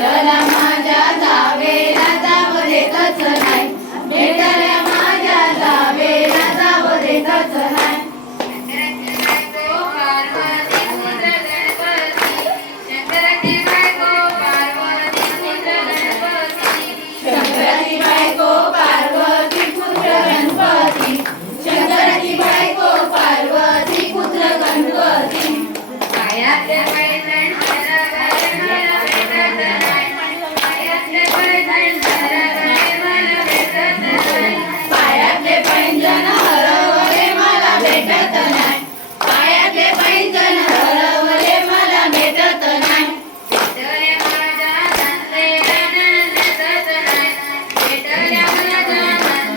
भेटल्या माझ्या जावेला जाव देतच नाही, भेटल्या माझ्या जावेला जाव देतच नाही. शंकराची बायको पार्वती पुत्र गणपती, शंकराची बायको पार्वती पुत्र गणपती. पायातले पैंजण हरवले मला भेटत नाही, पायातले पैंजण हरवले मला भेटत नाही, पायातले पैंजण हरवले मला भेटत नाही, पायातले पैंजण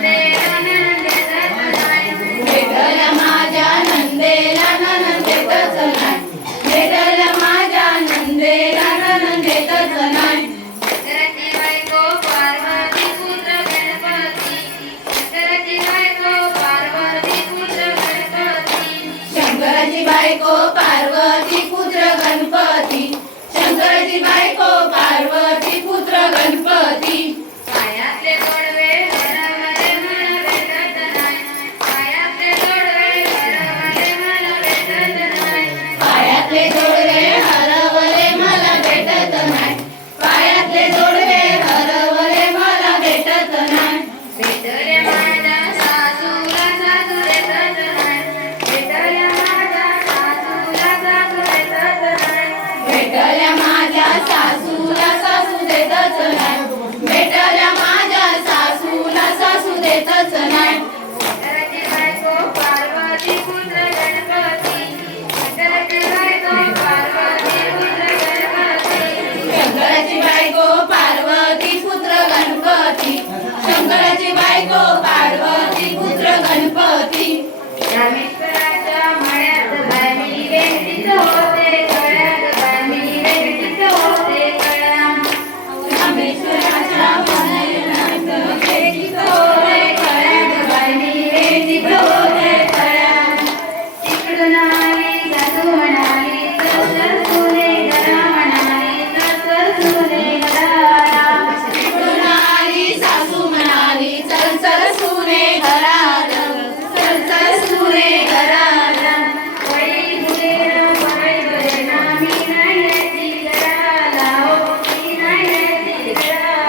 हरवले मला भेटत नाही. भेटल्या माझ्या नंदेला नणंद देतच नाही, भेटल्या माझ्या नंदेला नणंद देतच नाही. शंकराची बायको पार्वती पुत्र गणपती, शंकराची बायको पार्वती पुत्र गणपती, शंकराची बायको पार्वती पुत्र गणपती, शंकराची बायको पार्वती पुत्र गणपती. पायातले गोडवे हरवले मला भेटत नाही, पायातले गोडवे हरवले मला भेटत नाही, पायातले जोडवे हरवले मला भेटत नाही, पायातले जोडवे हरवले मला भेटत नाही. भेटल्या माझ्या सासूला सासू देतच नाही, भेटल्या माझ्या सासूला सासू देतच नाही, भेटल्या माझ्या सासूला सासू देतच नाही, भेटल्या माझ्या सासूला सासू देतच नाही. शंकराची बायको पार्वती पुत्र गणपती, शंकराची बायको पार्वती पुत्र गणपती, शंकराची बायको पार्वती पुत्र गणपती, शंकराची बायको पार्वती पुत्र गणपती. रामेश्वराच्या मळ्यात बाई भेटीत होते गळ्यात, बाई भेटीत होते गळ्यात, रामेश्वराच्या मळ्यात भेटीत होते गळ्यात, बाई भेटीत होते गळ्यात. तिकडून आली सासू म्हणाली चल तुले घरा, म्हणाली चल तुले घरा. तिकडून आली सासू म्हणाली चल सुने घरात, चल सुने घरात. वळी मुलीला वळी बरे ना, मी नाही यायची घराला, हो मी नाही यायची घराला.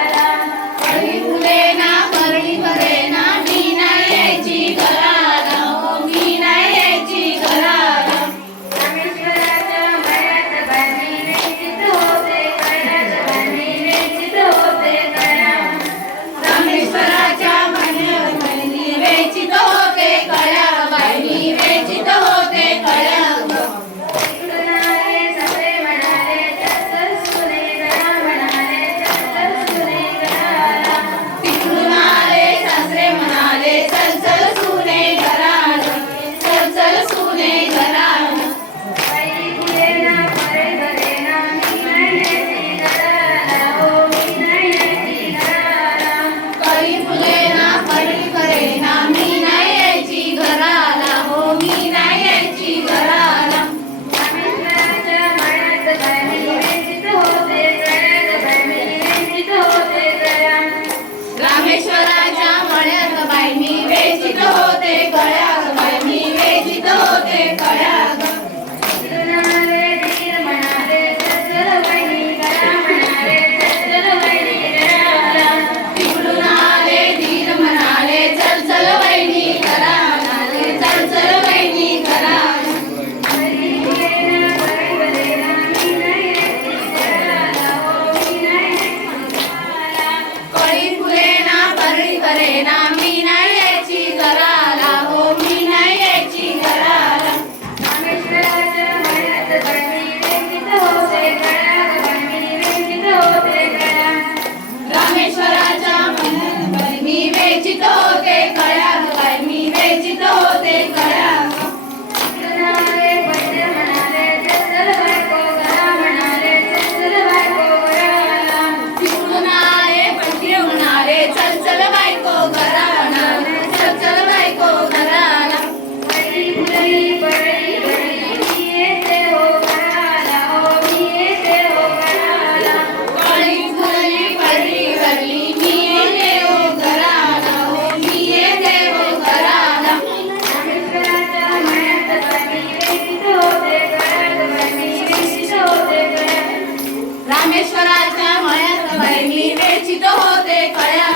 चित होते कळ्या